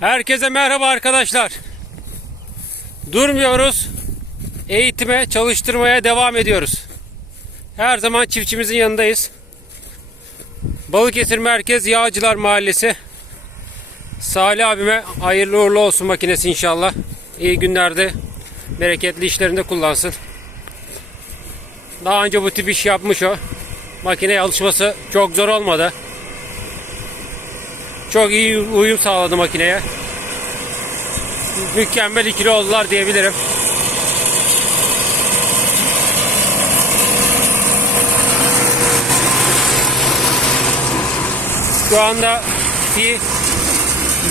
Herkese merhaba arkadaşlar. Durmuyoruz. Eğitime, çalıştırmaya devam ediyoruz. Her zaman çiftçimizin yanındayız. Balıkesir Merkez Yağcılar Mahallesi. Salih abime hayırlı uğurlu olsun makinesi inşallah. İyi günlerde, bereketli işlerinde kullansın. Daha önce bu tip iş yapmış o. Makineye alışması çok zor olmadı. Çok iyi uyum sağladı makineye. Mükemmel ikili oldular diyebilirim. Şu anda fi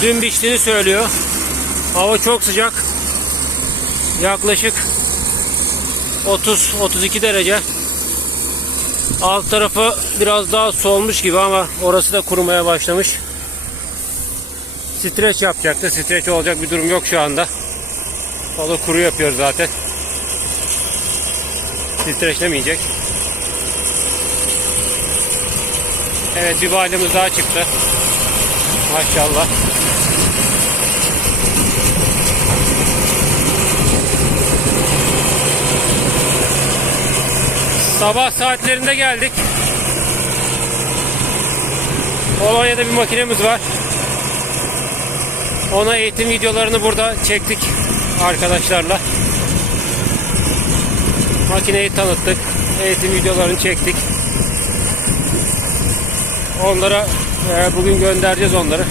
dün biçtiğini söylüyor. Hava çok sıcak. Yaklaşık 30-32 derece. Alt tarafı biraz daha solmuş gibi ama orası da kurumaya başlamış. Streç yapacaktı. Streç olacak bir durum yok şu anda. Da kuru yapıyor zaten. Streçlemeyecek. Evet bir balimiz daha çıktı. Maşallah. Sabah saatlerinde geldik. Polonya'da bir makinemiz var. Ona eğitim videolarını burada çektik arkadaşlarla. Makineyi tanıttık. Eğitim videolarını çektik. Onlara e, bugün göndereceğiz onları.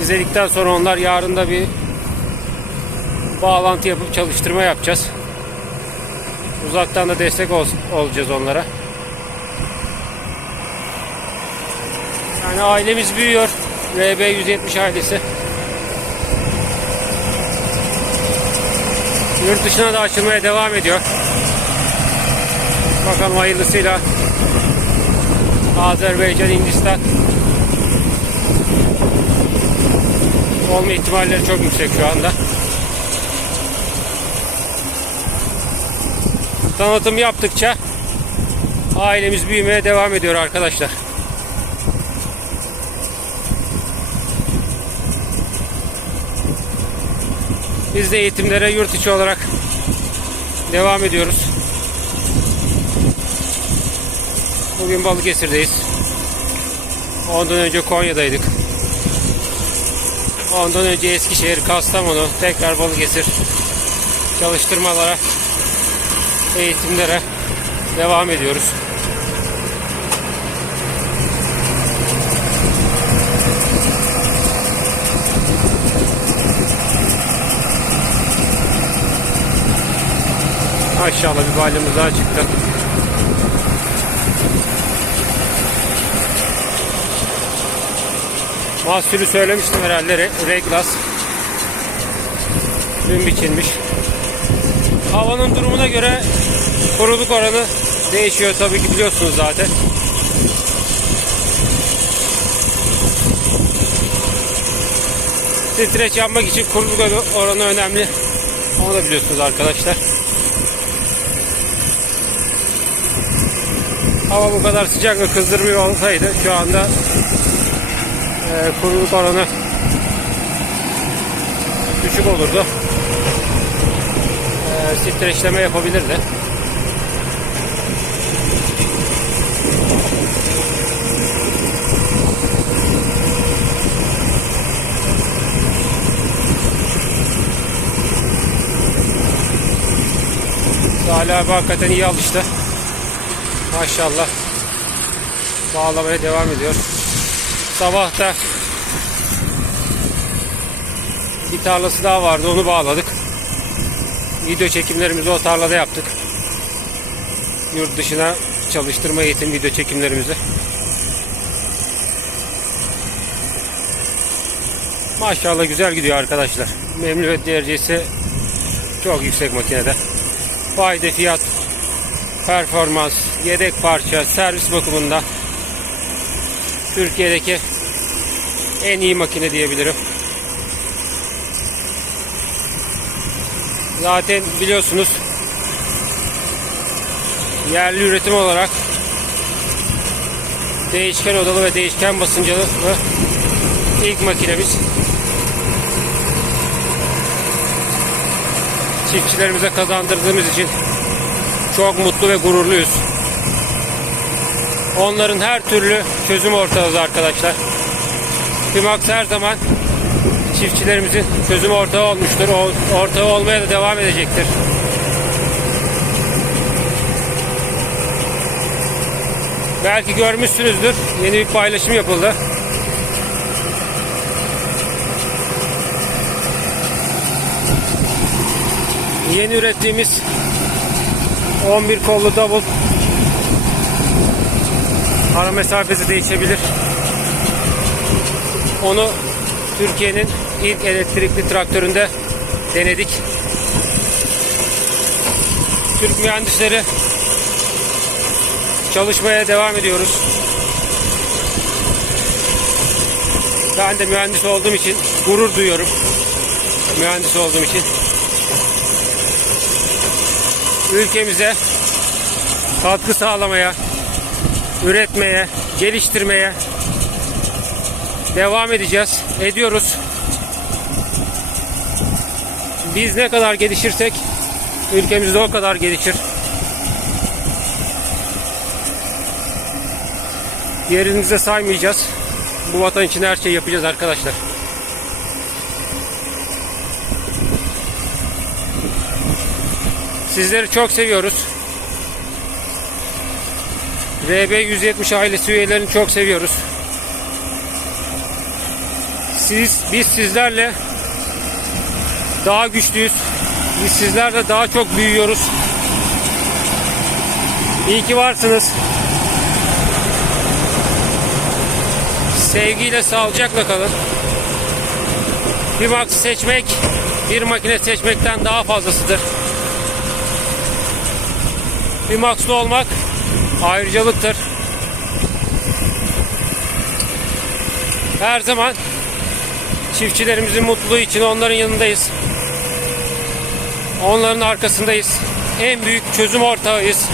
İzledikten sonra onlar yarın da bir bağlantı yapıp çalıştırma yapacağız. Uzaktan da destek ol- olacağız onlara. Yani ailemiz büyüyor. RB 170 ailesi. Yurt dışına da açılmaya devam ediyor. Bakalım hayırlısıyla Azerbaycan, Hindistan olma ihtimalleri çok yüksek şu anda. Tanıtım yaptıkça ailemiz büyümeye devam ediyor arkadaşlar. Biz de eğitimlere yurt içi olarak devam ediyoruz. Bugün Balıkesir'deyiz. Ondan önce Konya'daydık. Ondan önce Eskişehir, Kastamonu, tekrar Balıkesir çalıştırmalara, eğitimlere devam ediyoruz. Maşallah bir balımız daha çıktı. Mahsulü söylemiştim herhalde Re- Reglas. Dün biçilmiş. Havanın durumuna göre kuruluk oranı değişiyor tabii ki biliyorsunuz zaten. Streç yapmak için kuruluk oranı önemli. Onu da biliyorsunuz arkadaşlar. Hava bu kadar sıcak ve kızdırmıyor olsaydı şu anda e, kuruluk oranı düşük olurdu. E, streçleme yapabilirdi. Abi hakikaten iyi alıştı. Maşallah. Bağlamaya devam ediyor. Sabah da bir tarlası daha vardı onu bağladık. Video çekimlerimizi o tarlada yaptık. Yurt dışına çalıştırma eğitim video çekimlerimizi. Maşallah güzel gidiyor arkadaşlar. Memnuniyet derecesi çok yüksek makinede. Fayda fiyat performans, yedek parça, servis bakımında Türkiye'deki en iyi makine diyebilirim. Zaten biliyorsunuz yerli üretim olarak Değişken odalı ve değişken basıncalı ilk makinemiz. Çiftçilerimize kazandırdığımız için çok mutlu ve gururluyuz. Onların her türlü çözüm ortağıyız arkadaşlar. Pimax her zaman çiftçilerimizin çözüm ortağı olmuştur. Ortağı olmaya da devam edecektir. Belki görmüşsünüzdür. Yeni bir paylaşım yapıldı. Yeni ürettiğimiz 11 kollu double ara mesafesi değişebilir. Onu Türkiye'nin ilk elektrikli traktöründe denedik. Türk mühendisleri çalışmaya devam ediyoruz. Ben de mühendis olduğum için gurur duyuyorum. Mühendis olduğum için. Ülkemize katkı sağlamaya, üretmeye, geliştirmeye devam edeceğiz. Ediyoruz. Biz ne kadar gelişirsek ülkemizde o kadar gelişir. Yerinize saymayacağız. Bu vatan için her şeyi yapacağız arkadaşlar. Sizleri çok seviyoruz. RB 170 ailesi üyelerini çok seviyoruz. Siz, biz sizlerle daha güçlüyüz. Biz sizlerle daha çok büyüyoruz. İyi ki varsınız. Sevgiyle, sağlıcakla kalın. Bir max seçmek, bir makine seçmekten daha fazlasıdır. Bir maxlı olmak ayrıcalıktır. Her zaman çiftçilerimizin mutluluğu için onların yanındayız. Onların arkasındayız. En büyük çözüm ortağıyız.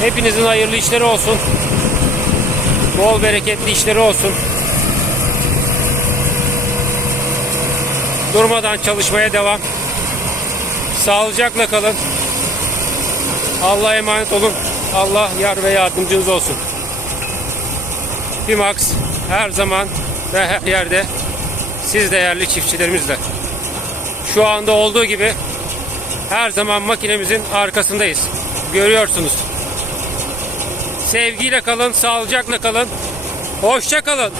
Hepinizin hayırlı işleri olsun. Bol bereketli işleri olsun. Durmadan çalışmaya devam. Sağlıcakla kalın. Allah'a emanet olun. Allah yar ve yardımcınız olsun. Pimax her zaman ve her yerde siz değerli çiftçilerimizle. Şu anda olduğu gibi her zaman makinemizin arkasındayız. Görüyorsunuz. Sevgiyle kalın, sağlıcakla kalın. Hoşça kalın.